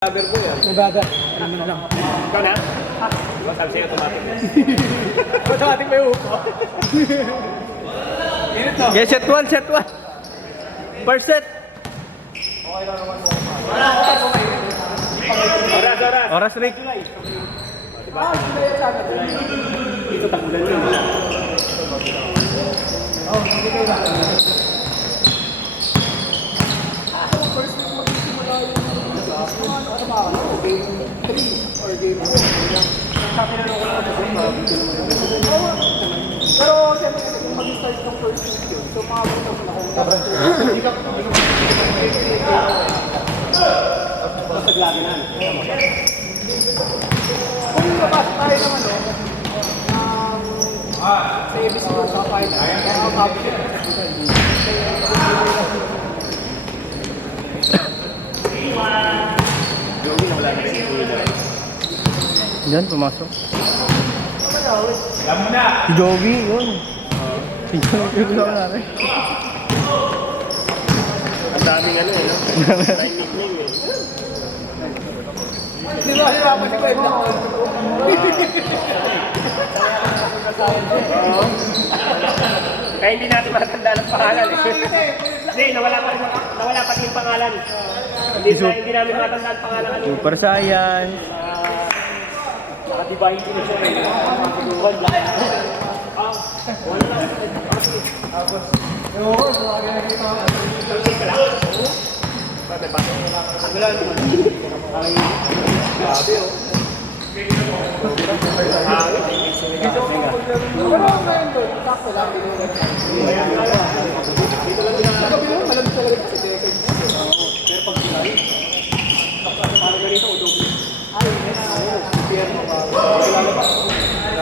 Brother ko yan. May bata. Ano lang. Ikaw na? Diba sabi sa'yo automatic? Automatic may upo. Init to. Okay, set 1, set 1. First set. Oras. Oras, Rick. Dito tagulan yun. Hindi kayo lang. Or game. Pero siyempre kung mag-start ng first week yun, so makabot ako na kung hindi ka Basta lagi na. kung nabasa tayo ng ano, sa ABC ko sa fight, makakabot yun. Jogi na wala na rin yung ulo. Yan, pumasok. Yan mo na! Si Jogi, yun. Si Jogi, yun lang natin. Ang daming ano eh. May nickname eh. Di ba hirapan si Kwenta ko? Oo. Kaya hindi natin matanda ng pangalan eh. Hindi, nawala pati yung pangalan. Hindi namin matanda ang pangalan. Super Science. Nakadibahin ko na siya eh. Pagkukuhan lang. Pero ngayon doon, sakto lang. Sabi mo, malamig talaga kasi decade. Pero pag sinabi, parang ganito o doble.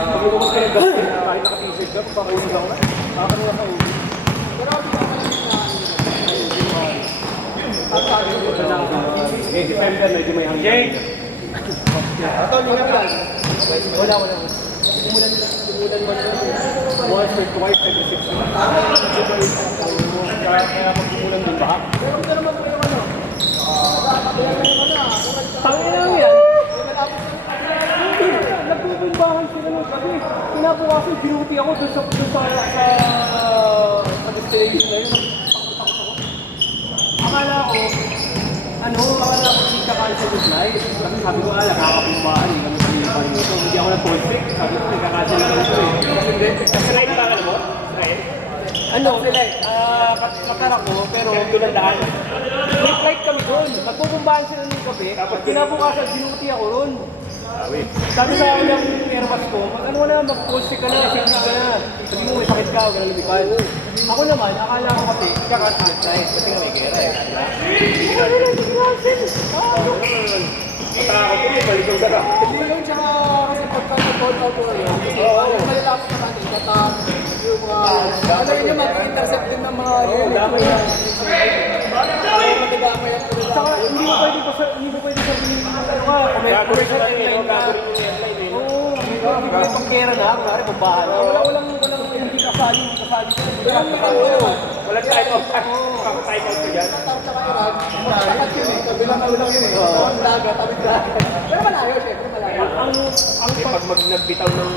Pag-uubos ka ng gastin, kahit naka-t-shirt ka, pagkakausap ako na. Nakakanuwa ka ulo. Pero ako Eh, depende na, medyo may hangin. Jake! ito, lingat lang. Wala. Simulan mo na once or twice every 6 months. Kaya pag-simulan din ba? Pero ito naman kayo ano? Tangin lang yan. Nagpupulbahan sila nun kasi kinabukasan binuti ako doon sa destination na yun. Akala ko hindi ka-cancel yung flight. Kasi sabi ko, nakakapumbahan eh. Kami sa pa rin ito. Hindi ako na-toll-free. Sabi ko, nagka-cancel na ito eh. Kasi ride ba ka mo? Ride? Ano, sila katara ko, pero Tulandaan. may flight kami doon. Nagpupumbahan sila ng gabi. Tapos kinabukasan binuti ako doon. Sabi sa akin ng Airbus ko, ano na, mag-pulse ka na, safety ka na. Sabi mo, may sakit ka, huwag ka na lumipad. Ako naman, akala ko kasi, kaka-cancel yung flight. Kasi nga may gera eh. Matakot ko, balikan ka na. Hindi yun, tsaka kasi pagka-call out ko yun. Kasi malilapot na natin, katak, yung mga, ano yun yung mag-intercept din ng mga yun. damay yan. Magdadamay yan. Tsaka hindi mo pwede sabihin, ano ka, commercial airline ka. Oo, hindi ko yung panggera na, kunwari, pambahan. Walang hindi kasali ka. Walang time out ka. Time out ka dyan. Tsaka Iraq, takat yun eh, kabilang ulang yun eh. Ang dagat, tabing dagat. Pero malayo, syempre malayo. Kasi pag nagbitaw ng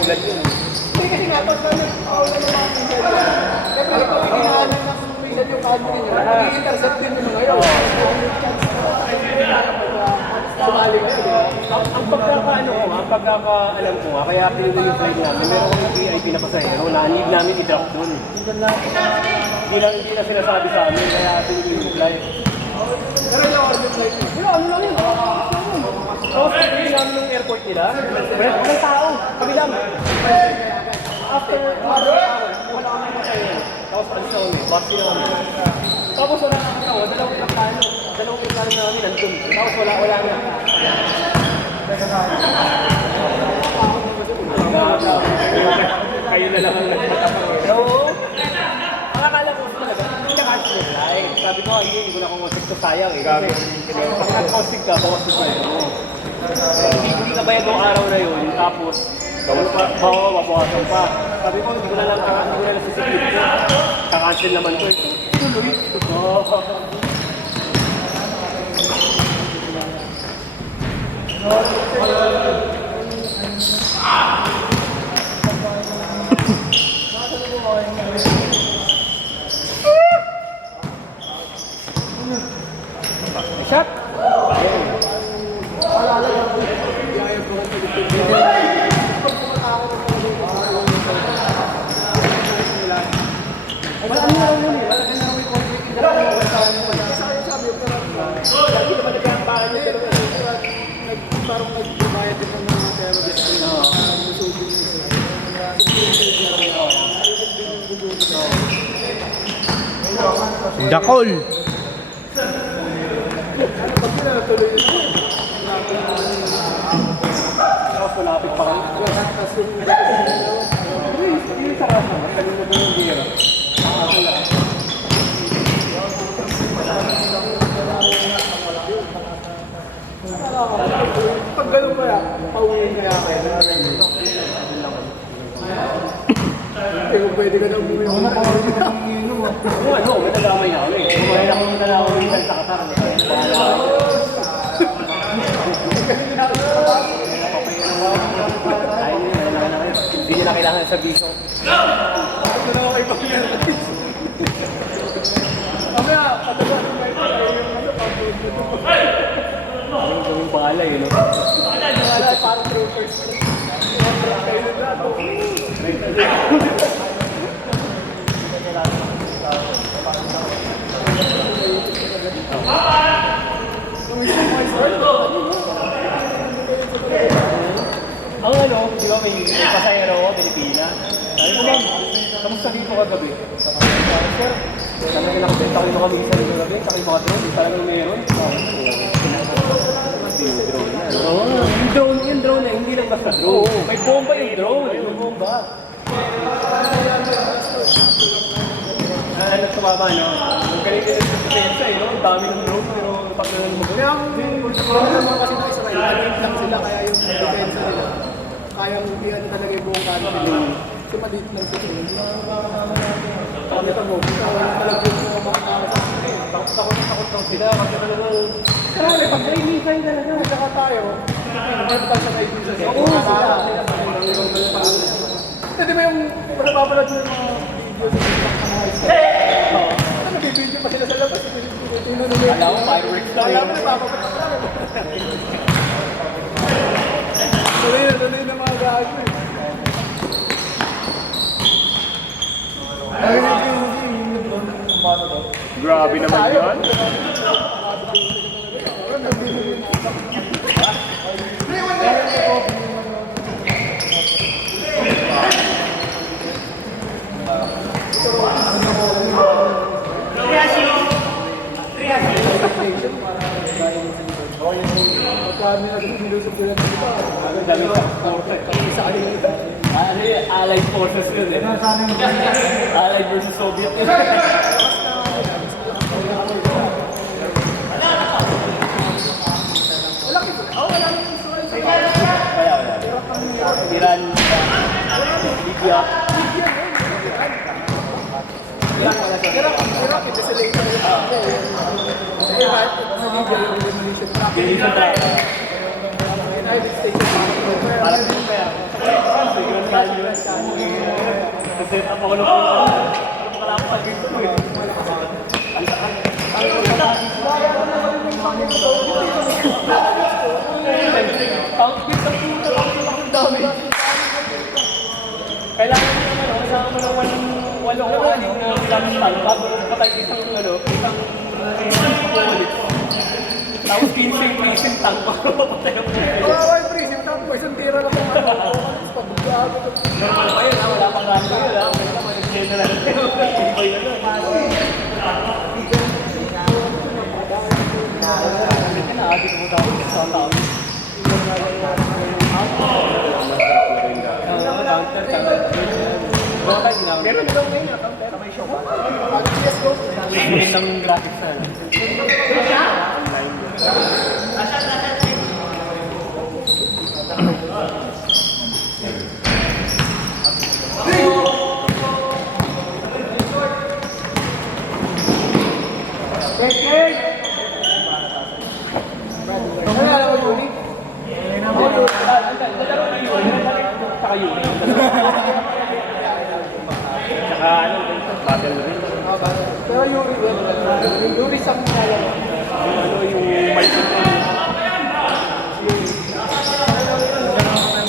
ulan yun. Hindi kasi nga, pag nagpaulan ng mga pinsan, syempre ikaw hinaanan ng pinsan yung country nyo, i-intercept din nyo ngayon. Sumali ka sila. Ang pagkakaalam ko nga, kaya pinili yung flight namin, meron kong VIP na pasahero na need namin i-drop dun. Hindi na sinasabi sa amin, kaya pinili yung flight. Pero yung order flight nyo. Pero ano lang yun, Tapos pinili namin yung airport nila, walang tao, kami lang. after Wala kami pasahero. Tapos alis na kami, bus na kami. Tapos wala na kami tao, dalawang aeroplano namin nandun. Tapos wala na. Kayo na lang ang nagtatapang. Oo. Ang akala ko talaga, hindi na-cancel yung flight. Sabi ko, hindi ko na kung to sayang eh. Kasi pag nag-consig ka, bawas na sila mo. Hindi ka bayad ng araw na yun, tapos mabawasan pa. Sabi ko, hindi ko na lang sisipin. Kakancel naman ko eh. Tuloy. Shot! Dakol. Tapos malapit pa kami. Hindi sa rasa. Kanina ba yung gear? Pag ganun kaya, pauwiin kaya kayo. Kaya kung pwede ka na umuwi mo na. Kung ano, may nadamay na kami. Kumain ako ng dalawa minsan sa Qatar. Ay, hindi nila kailangan sa biso. Ito na ako ipakilala. Mamaya, patagal mo kayo yung ano, Yung gawing pala eh, no? wala, parang troopers. Kayo na lahat. Ang ano, di ba may pasahero ako, Pilipina. Sabi ko, ma'am, kamusta dito kagabi? Sir, talaga nakabenta ko yung kamisa nito gabi, tsaka yung mga drone, talagang meron. Oo, yung drone na, hindi lang basta drone. May bomba yung drone, may bomba. Ano tumama, no? Ang galing din sa depensa, eh, no? Ang dami ng drone, pero pag naman mo. Kaya ang wala naman kasi ng Israel, maliit lang sila kaya yung depensa nila. Kayang umihan talaga yung buong country nila. So maliit lang sila. Pakita mo, wala talaga yung mga tao sa akin. Takot lang sila, kasi talagang Karami, pag may minsan talaga, saka tayo, meron sa kaibigan siya. Oo, sila. Hindi ba yung napapalad mo yung mga videos sa mga nagbibideo pa sila sa labas. alam mo, fireworks lang. Alam mo, napapalad pa rin. Tuloy na mga gago eh. Grabe naman yan. Kami nag-ilusog sila ng iba. Ang dami sa forces. Sa kanila. Allied forces yun eh. Allied versus Soviet yun. Iran, Libya. Iraq, hindi sila yung Iraq, sa Libya yung demolition track. Demolition track. United States yung Parang yung pera. Kasi ako ko nung wala ko sa gito eh. Kailangan mo naman ng walong anim na lamstan bago patay isang bulit. Tapos 15 prison tank bago patay ang bulit. Ay, prison, tapos isang tira na kung ano. Pagbago. Normal pa yun, wala pang gano yun. Wala naman yung general. Iba yun. Adik mo daw sa taon. Meron daw ngayon pero may show ba? Yes, ng graphics na. Yuri. Tsaka ano, battle rin. Pero Yuri sa kinala. Ano yung maliit na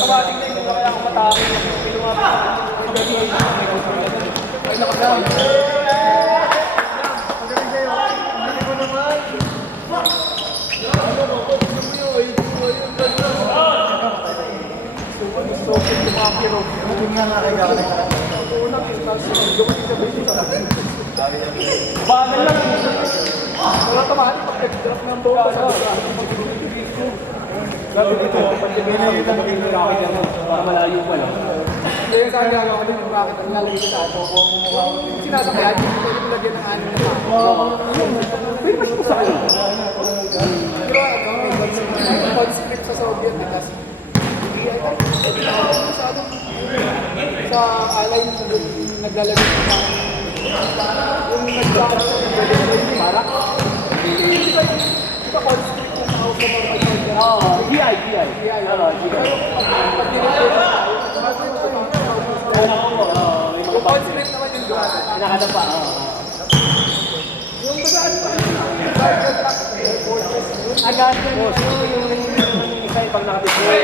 Kabating na yung kaya akong matake. Ay, nakasama. bagal lang. Wala tamahali pag nag-drop ng bomba sa Grabe dito, pag tingnan mo yung rocket yan, para malayo pa lang. kaya yung sabi ako din yung bakit ang lalagay sa ato. Sinasakyan, hindi ko lagyan ng anim na tao. Pero mas ko sa akin. Pero ang concept sa Soviet, kasi sa alay naglalagay ng yung nagkakaroon ng para hindi ba concept yung house of our Oo, GI. Oo, GI. yung concept naman yung doon. Nakadapa, Yung bagaan pa, agad na mo, yung isa yung pag nakadeploy.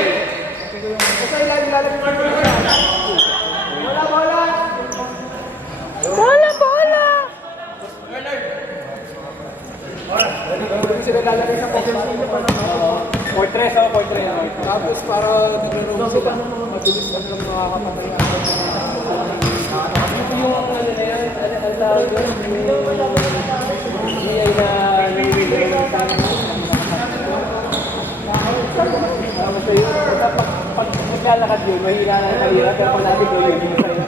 kasi ilalagay mo wala. Yung sila lalagay sa position pa Fortress. tapos para naglaro sila, mabilis na lang makakapatay Yung ano na yan, ang tawag doon, yung GI na nililagay ng tanong. Tapos ayun, pag maglalakad yun, mahina na kalira, pero pag natin doon yun, hindi mo sa'yo.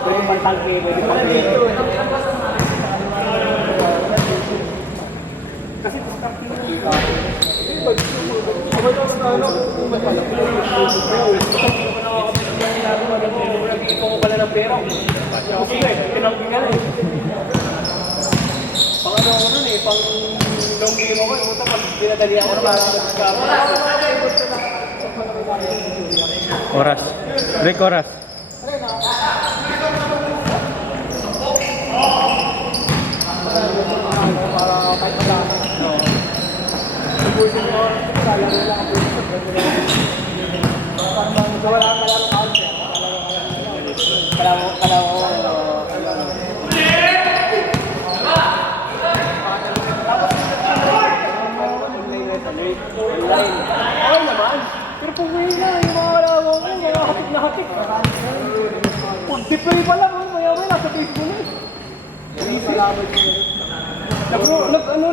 Pwede pang tangke, pwede pang dito. Kasi nag-iipon ko pala ng pera. Kasi tinanggi ka na eh. Pang ano ako nun eh, pang long game ako eh. Puta pag dinadali ako na parang nag-discover. Oras. Break oras. Online. Okay naman. Pero kung ngayon na, yung mga kalawang ko, mga hatik na hatik. Pag deploy pa lang, maya-maya nasa Facebook na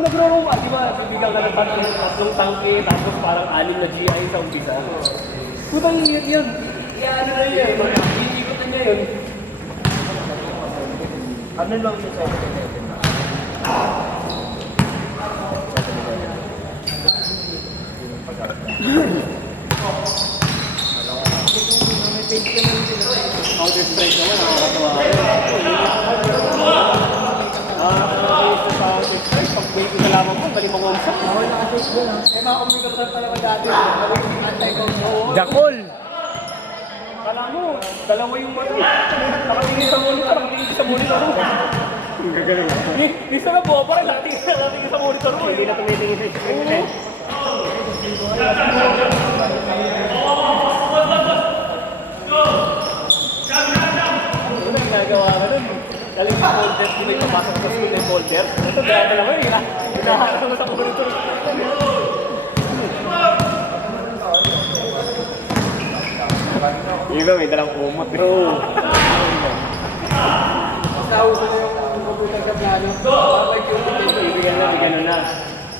nagro-roam di ba? Bibigyan ka ng tatlong tangke, tapos parang 6 na GI sa umpisa. Putang yun. Ano na yun? Iikot na niya yun. Ano lang siya sa Counter Strike naman, nakakatawa. Pag-wait ko sa lamang mo, bali mga umsak. May mga communicator talaga dati. Anti-control. Jakol! Kala mo, dalawa yung mali. Nakatingin sa monitor. Gagaling. Minsan na po, parang nakatingin sa monitor mo. Hindi na tumitingin sa screen. Ano na ginagawa ka nun? Galing sa folder, di ba yung papasok sa school ng folder? Ito, gaya naman yun. Hinaharap mo sa monitor. Yung iba may dalang umot. Bro. Nauso na yung computer sa plano. May computer. Bigyan na.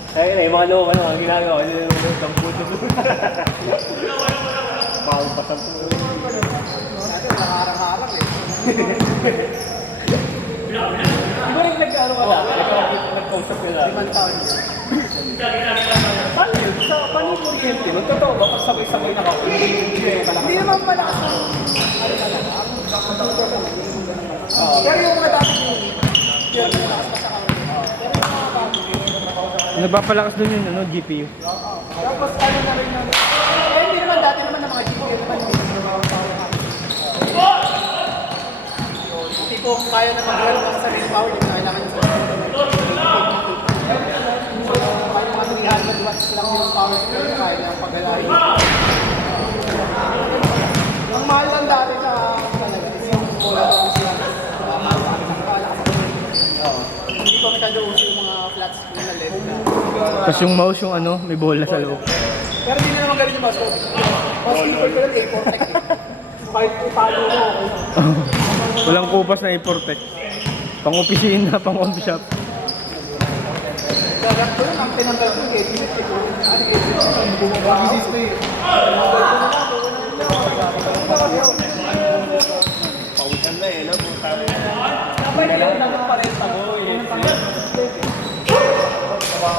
Kaya na, yung mga loko, ang ginagawa, yun yung mga puto. Bawang patang po. Dati nakaharang-harang eh. Di ba yung nag-ano ka na? Nag-concept ka na? 5 taon yun. Paano yun? Paano yung kuryente? Totoo ba? Pag sabay-sabay na ako, Hindi naman malakas ang ano talaga. Ang computer sa mga. Pero yung mga dati yung yun, malakas pa sa kami. Pero yung mga bago, Nagpapalakas dun yung GPU. tapos ano na rin hindi naman dati naman ng mga GPU naman yung tipong kaya na mag-well sa sarili power, hindi kailangan yung sarili power. So, kahit mga 300 watts lang yung power supply, kaya na yung paggalahin. Ang mahal lang dati sa talaga is yung bola doon siya. Mahal sa akin, nakakala ka sa hindi pa masyado uso yung mga flat screen na LED na. Tapos yung mouse yung ano, may bola sa loob. Pero hindi na naman ganun yung mouse. Mouse people ko lang, A4 tech. Kahit ipalo mo, okay. Walang kupas na i-protect. Pang-opisina, pang-on shop. Gagak ko lang, ang tinanggal ko yung edit ko. Ano yung edit ko? Bumaba ako. Tinanggal ko na lang. Pausan na eh, no? Puta na. Kapag yun, nagparenta mo. Ang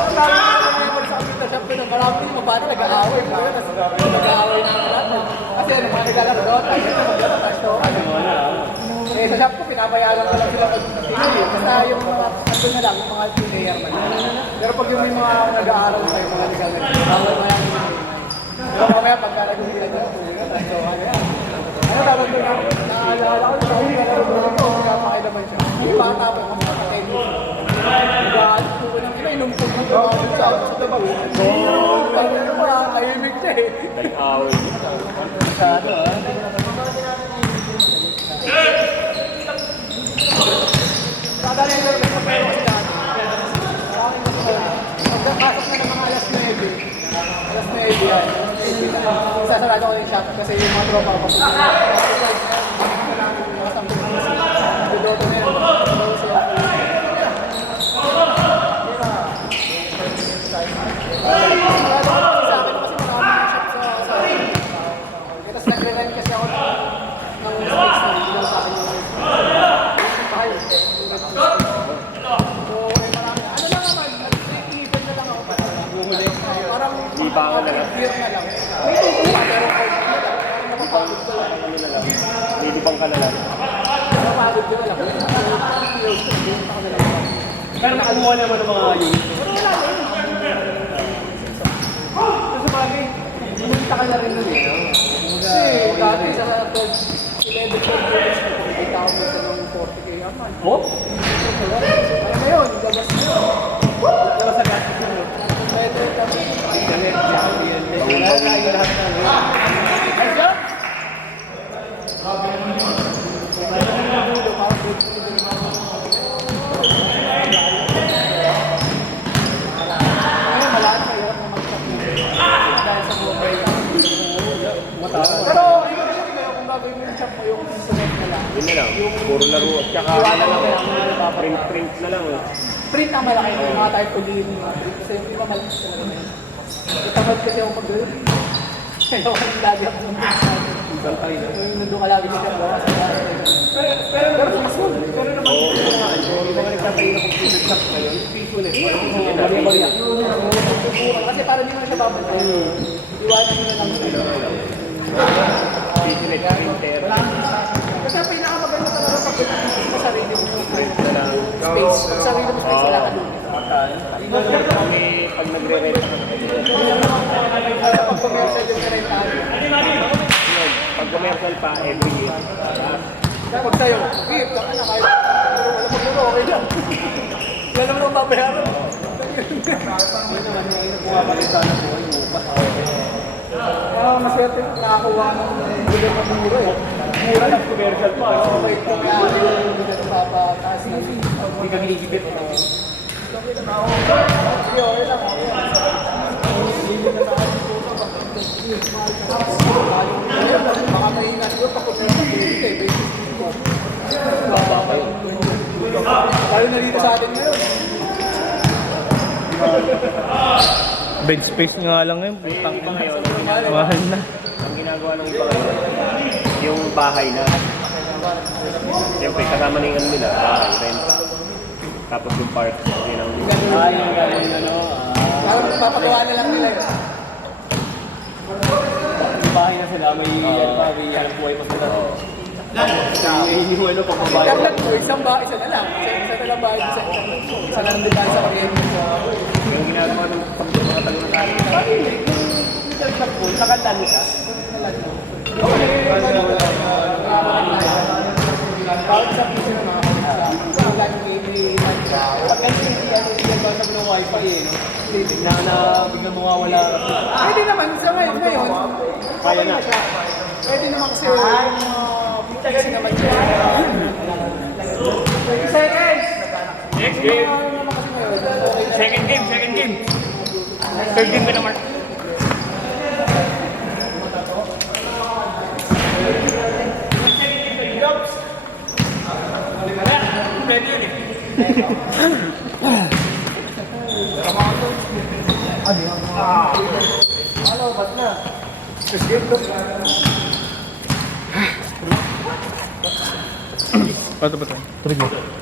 dami ko lang yung magsabi na shop ko ng marami yung mabana nag-aaway. Nag-aaway na natin. Kasi ano, mga naglalaro doon, tayo na mag-touch to. Eh, sa shop ko, pinabayaran ko lang sila pag-pinay. Basta yung mga, andun na lang, yung mga player man. Pero pag yung may mga nag-aaral kayo, mga naglalaro, bawal mo yan. Pero mamaya, pagka nag-uwilan nyo, so ano yan. Ano tawag doon na, naalala ko, sa uwi, nalaro ko, pakilaman siya. Yung bata po, mga tennis. Nag-aalit ko ng ina, inumpog mo yung mga sa tabo. Ano ba, tahimik siya eh. Nag-away. Masyado ah. Kadali yung laro sa pero kasi dati. Maraming mas pala. Pagkakasok na ng mga alas 9 yan. Isasarado ko yung shop kasi yung mga tropa ko pa. Dodo na yan. Tapos nagre-rent kasi ako ng space na hindi lang sa akin yung tayo. So, marami. Ano lang naman, nag-even na lang ako pa. Parang Libangan na lang. beer na lang. May tutuwa, pero kahit na lang. Napapagod ko lang. Nilibang ka na lang. Napapagod ko na lang. Pero nakamuha naman ng mga unit. Pero wala na yun. Kasi bagay, bumulita ka na rin nun eh. Kasi dati sa 11 years, nakikita ko sa nung 40k a month. Oh? Ano na yun? Labas na yun. Pero sa gastos yun. Pwede kami. Internet, champion. Wala na yung lahat ng Ngayon, malaan na yun na mag-shop na. Dahil sa mobile. Pero, ikaw na siya kung gagawin mo yung shop mo, yung internet na lang. Yun na lang. Puro laro. At saka print na lang. Print ang malaki yung mga type ko din. Kasi yung iba maliit talaga na yun. Itamad kasi ako pag-gawin. Kaya ako lagi ako ng print sa akin. Nandun ka lagi siya sa bawas. Pero peaceful. Pero naman. Hindi ba nagtatayo na computer shop ngayon? Peaceful eh. Bariya. Kasi para di mo siya babantay. Iwanan mo na lang siya. Internet printer. Kasi ang pinakamaganda talaga pag sa sarili mo yung Print na lang. space. Pag sarili mo space, wala ka doon. Kami pag nagre-rent ka na Kaya pag commercial yung karentahan. pag commercial pa, every year. Kaya pag sa'yo, gift, saka na kahit wala pag okay lang. Wala naman ang babayaran. Maswerte nakakuha ng bilang ng mura eh. Mura lang commercial pa. Okay, kung yung bilang papataas na Hindi ka ginigipit. okay lang. Baka mahina siya tapos na lalo na dito sa atin ngayon. Bed space nga lang ngayon, putang ina. Mahal na. Ang ginagawa ng iba yung bahay na. Siyempre, kasama na yung ano nila, bahay, renta. Tapos yung park, yun ang... Yung gano'n ano, Lalo papagawa na lang nila yun. yung bahay na sila, may hanap buhay pa sila. Hindi mo ano, pagbabayo. Internet mo, isa na lang. Isa na lang bahay, isa na lang din tayo sa kuryente. Yung ginagawa ng mga talunan Internet po, nakanta nila. Bawat sa piso naman, Bigla na biglang mawawala. Pwede naman sa ngayon. Kaya na. Pwede naman kasi kasi naman yun. 20 seconds! Next game. Second game. Third game ka naman. Pwede yun eh. Ano, ba't na? Pato ba tayo?